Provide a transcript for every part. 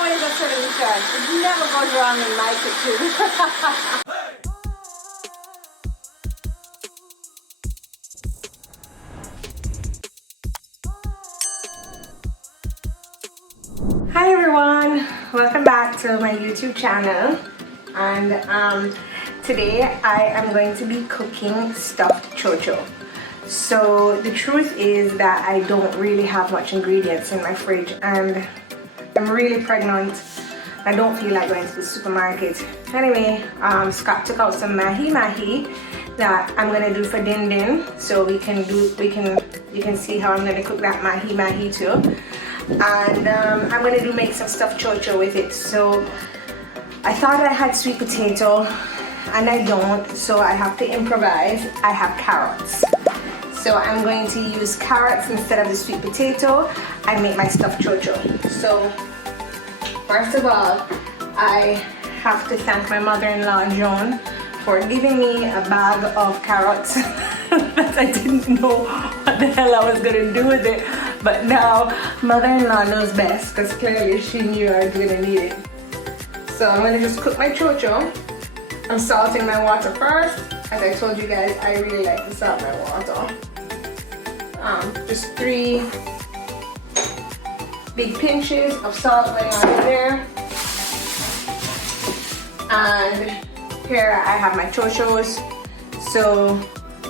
always a solution. It never goes wrong in my kitchen. Hi everyone, welcome back to my YouTube channel, and today I am going to be cooking stuffed cho cho. So the truth is that I don't really have much ingredients in my fridge, and I'm really pregnant. I don't feel like going to the supermarket. Anyway, Scott took out some mahi that I'm gonna do for din din, so you can see how I'm gonna cook that mahi too. And I'm gonna make some stuffed cho cho with it. So I thought I had sweet potato and I don't, so I have to improvise. I have carrots, so I'm going to use carrots instead of the sweet potato and make my stuffed cho cho. So first of all, I have to thank my mother-in-law Joan for giving me a bag of carrots that I didn't know what the hell I was gonna do with it. But now mother-in-law knows best, because clearly she knew I was gonna need it. So I'm gonna just cook my cho cho. I'm salting my water first. As I told you guys, I really like to salt my water. Just 3 big pinches of salt going on in there. And here I have my cho chos. So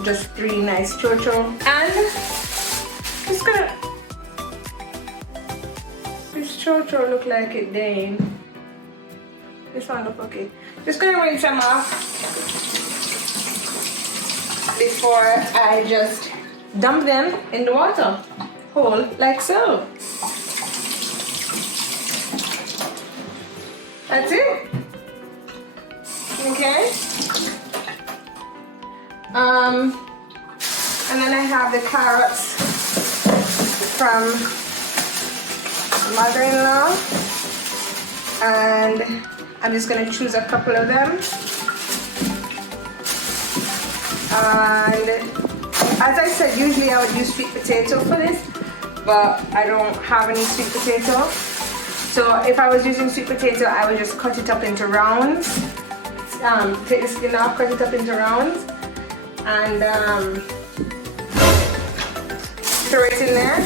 just 3 nice cho cho. And just gonna, this cho cho look like it Dane. This one look okay. Just gonna rinse them off before I just dump them in the water whole, like so. That's it. Okay. And then I have the carrots from mother-in-law, and I'm just gonna choose a couple of them. And as I said, usually I would use sweet potato for this, but I don't have any sweet potato. So if I was using sweet potato, I would just cut it up into rounds. Take the skin off, cut it up into rounds, and throw it in there.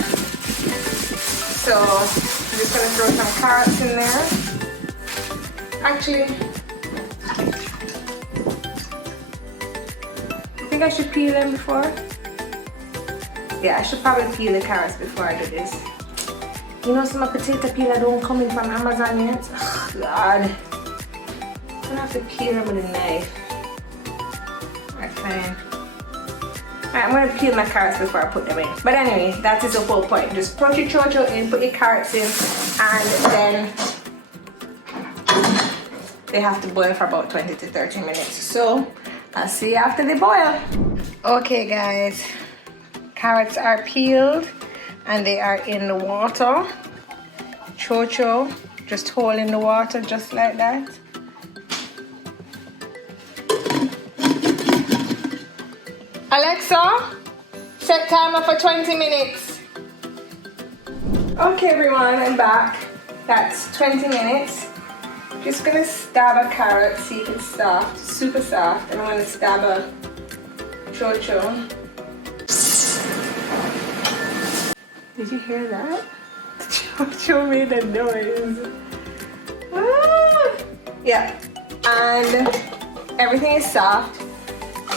So I'm just gonna throw some carrots in there. Actually, I think I should peel them before. Yeah, I should probably peel the carrots before I do this. You know, some potato peeler don't come in from Amazon yet. Oh, God, I'm gonna have to peel them with a knife. Alright, fine. Alright, I'm gonna peel my carrots before I put them in. But anyway, that is the whole point. Just put your cho cho in, put your carrots in, and then they have to boil for about 20 to 30 minutes. So I'll see you after they boil. Okay guys, carrots are peeled and they are in the water. Cho cho, just whole in the water, just like that. Alexa, set timer for 20 minutes. Okay everyone, I'm back. That's 20 minutes. Just gonna stab a carrot, see if it's soft, super soft, and I'm gonna stab a cho cho. Did you hear that? Cho cho made a noise. Ah! Yeah, and everything is soft.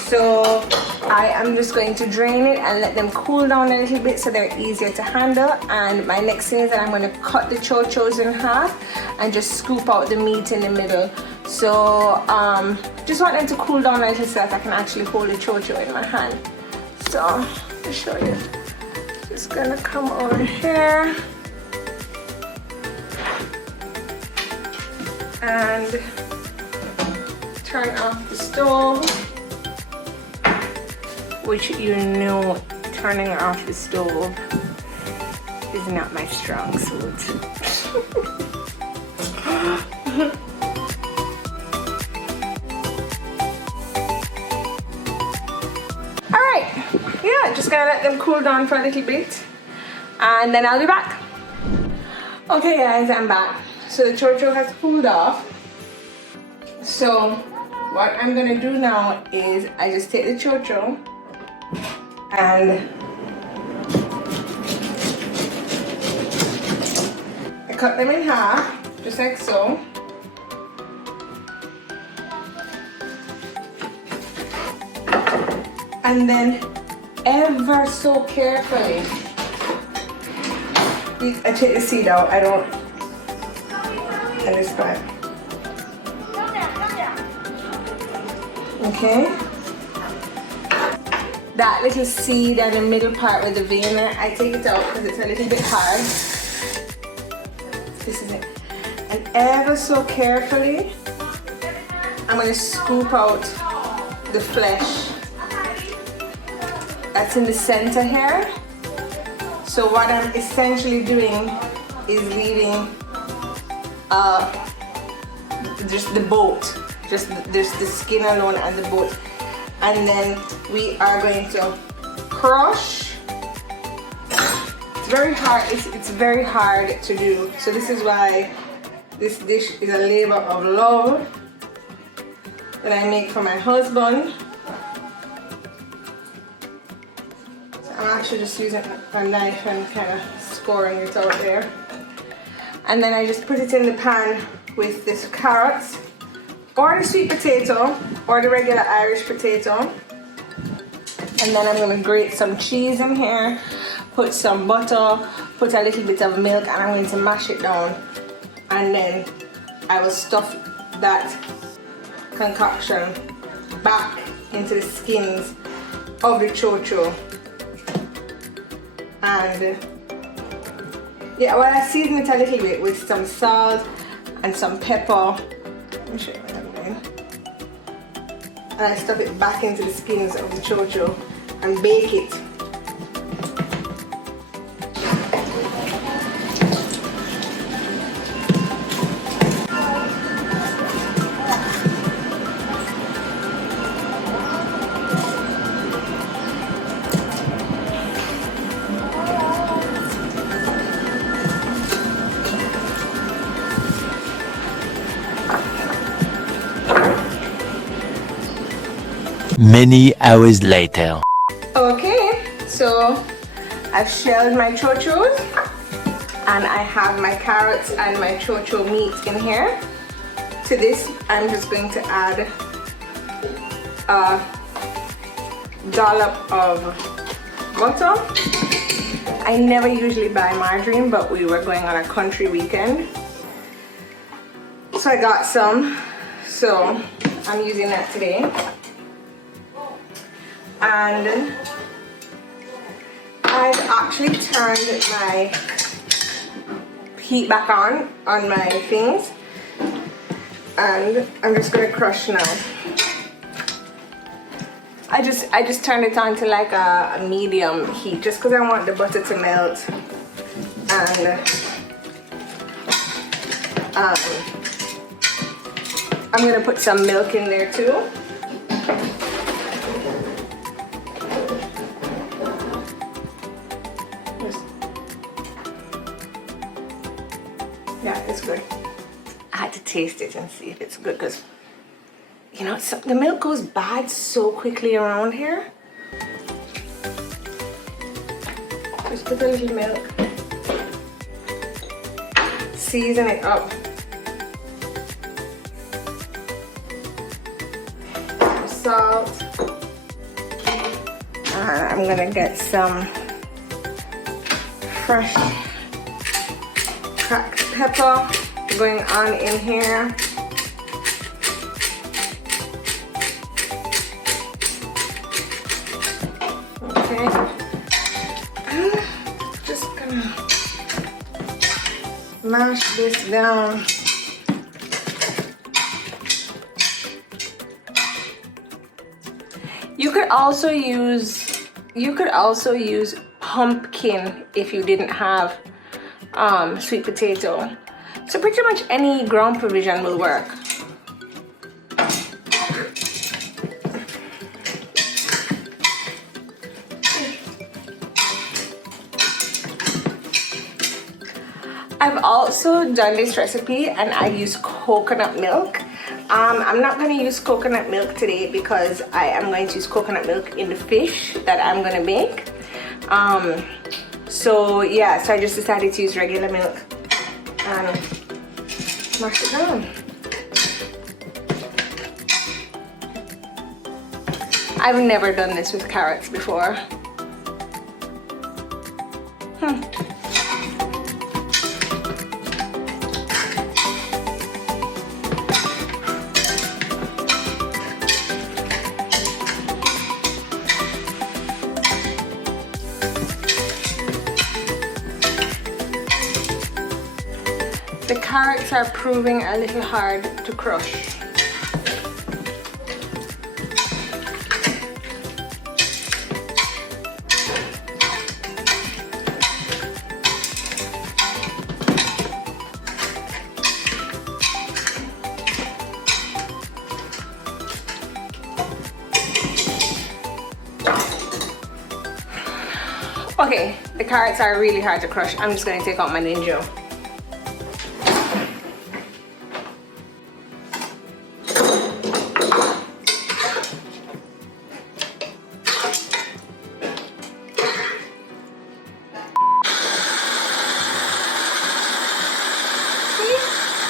So I am just going to drain it and let them cool down a little bit so they're easier to handle. And my next thing is that I'm going to cut the cho chos in half and just scoop out the meat in the middle. So just want them to cool down a little so that I can actually hold the cho cho in my hand. So I'll show you. Just gonna come over here and turn off the stove. Which, you know, turning off the stove is not my strong suit. Alright, yeah, just gonna let them cool down for a little bit and then I'll be back. Okay guys, I'm back. So the chocho has cooled off. So what I'm gonna do now is I just take the chocho and I cut them in half, just like so. And then ever so carefully, I take the seed out, I don't, and this part. Okay. That little seed and the middle part with the vein there, I take it out because it's a little bit hard. This is it. And ever so carefully, I'm going to scoop out the flesh that's in the center here. So what I'm essentially doing is leaving just the boat, just the skin alone and the boat. And then we are going to crush. It's very hard, it's very hard to do. So this is why this dish is a labor of love that I make for my husband. So I'm actually just using a knife and kind of scoring it out there. And then I just put it in the pan with this carrots, or the sweet potato, or the regular Irish potato. And then I'm gonna grate some cheese in here, put some butter, put a little bit of milk, and I'm going to mash it down. And then I will stuff that concoction back into the skins of the chocho. And yeah, well, I season it a little bit with some salt and some pepper. Let me show you what I'm doing. And I stuff it back into the skins of the chocho and bake it. Many hours later. Okay, so I've shelled my chochos and I have my carrots and my chocho meat in here. To this, I'm just going to add a dollop of butter. I never usually buy margarine, but we were going on a country weekend, so I got some, so I'm using that today. And I've actually turned my heat back on my things, and I'm just gonna crush now. I just turned it on to like a medium heat just because I want the butter to melt, and I'm gonna put some milk in there too. Yeah, it's good. I had to taste it and see if it's good because, you know, the milk goes bad so quickly around here. Just put a little milk. Season it up. Salt. And I'm gonna get some fresh cracked pepper going on in here. Okay, I'm just gonna mash this down. You could also use pumpkin if you didn't have sweet potato. So pretty much any ground provision will work. I've also done this recipe and I use coconut milk. I'm not going to use coconut milk today because I am going to use coconut milk in the fish that I'm going to make. So yeah, so I just decided to use regular milk and mash it down. I've never done this with carrots before. The carrots are proving a little hard to crush. Okay, the carrots are really hard to crush. I'm just going to take out my Ninja.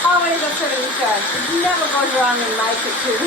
Always a solution. It never goes wrong in my kitchen.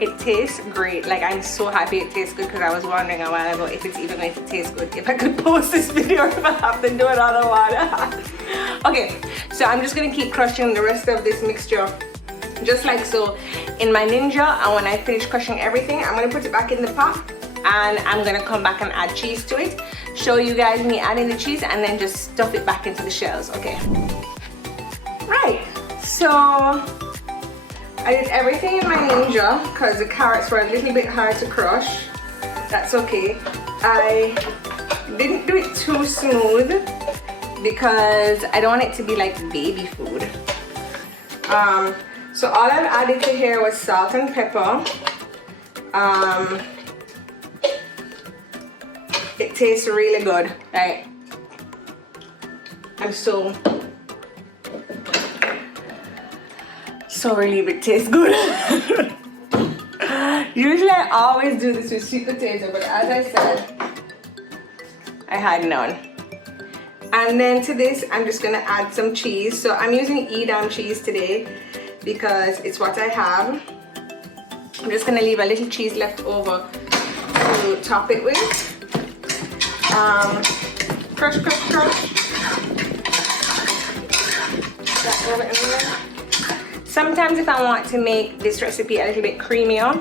It tastes great. Like, I'm so happy it tastes good because I was wondering a while ago if it's even going to taste good, if I could post this video, if I have to do it on the water. Okay, so I'm just gonna keep crushing the rest of this mixture just like so in my Ninja, and when I finish crushing everything, I'm gonna put it back in the pot and I'm gonna come back and add cheese to it, show you guys me adding the cheese, and then just stuff it back into the shells. Okay, right, so I did everything in my Ninja because the carrots were a little bit hard to crush. That's okay. I didn't do it too smooth because I don't want it to be like baby food. So all I've added to here was salt and pepper. It tastes really good. Right? I'm so relieved it tastes good. Usually I always do this with sweet potato, but as I said, I had none. And then to this, I'm just gonna add some cheese. So I'm using Edam cheese today because it's what I have. I'm just gonna leave a little cheese left over to top it with. Crush, crush, crush. That over in there. Sometimes if I want to make this recipe a little bit creamier,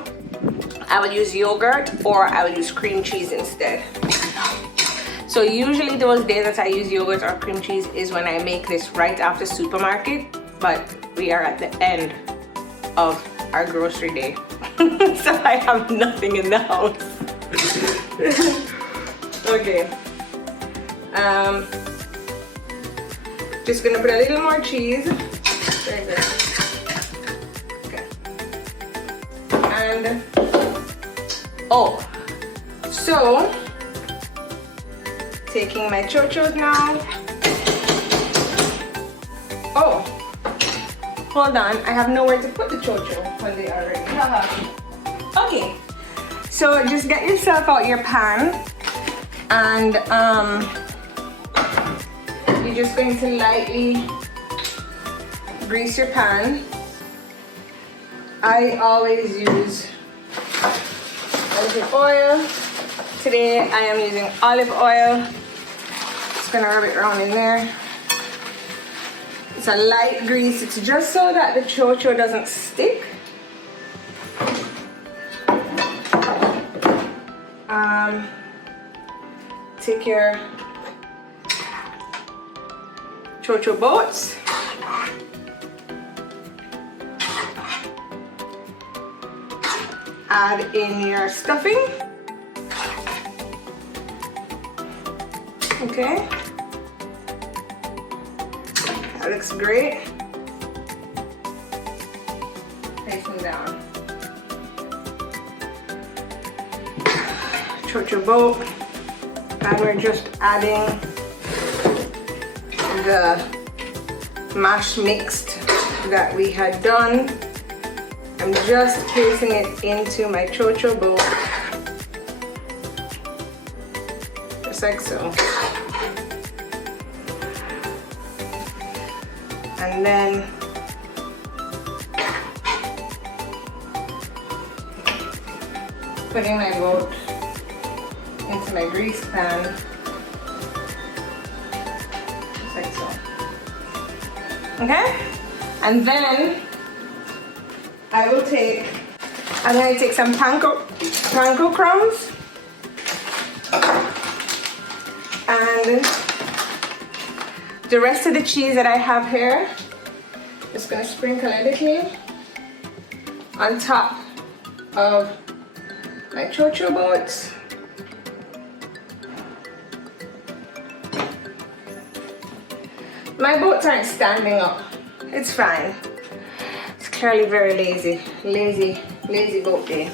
I will use yogurt or I will use cream cheese instead. So usually those days that I use yogurt or cream cheese is when I make this right after supermarket, but we are at the end of our grocery day. So I have nothing in the house. Okay. Just gonna put a little more cheese. There you go. And oh, so taking my chochos now. Oh, hold on, I have nowhere to put the chocho when they are ready. Okay, so just get yourself out your pan and you're just going to lightly grease your pan. I always use a little oil. Today I am using olive oil. Just gonna rub it around in there. It's a light grease. It's just so that the chocho doesn't stick. Take your chocho boats add in your stuffing. Okay, that looks great. Nice and down. Chocho boat, and we're just adding the mash mixed that we had done. I'm just placing it into my chocho bowl, just like so. And then putting my boat into my grease pan, just like so. Okay? And then I'm going to take some panko crumbs and the rest of the cheese that I have here. Just going to sprinkle a little on top of my chocho boats. My boats aren't standing up. It's fine. It's clearly very lazy boat day.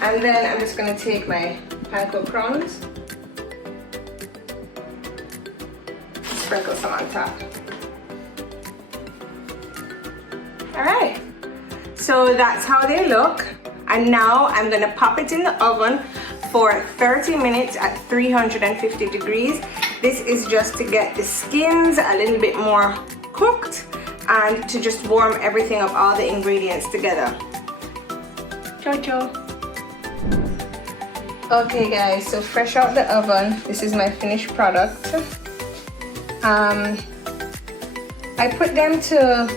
And then I'm just gonna take my panko crumbs, sprinkle some on top. All right, so that's how they look. And now I'm gonna pop it in the oven for 30 minutes at 350 degrees. This is just to get the skins a little bit more cooked and to just warm everything up, all the ingredients together. Chocho. Okay guys, so fresh out the oven, this is my finished product. I put them to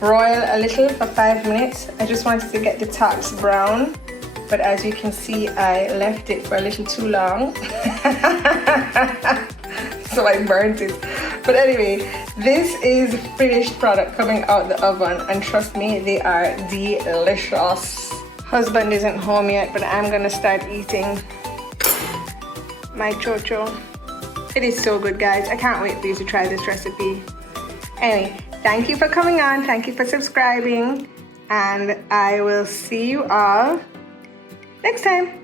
broil a little for 5 minutes. I just wanted to get the tops brown, but as you can see, I left it for a little too long. So I burnt it. But anyway, this is finished product coming out the oven, and trust me, they are delicious. Husband isn't home yet, but I'm gonna start eating my chocho. It is so good, guys. I can't wait for you to try this recipe. Anyway, thank you for coming on, thank you for subscribing, and I will see you all next time.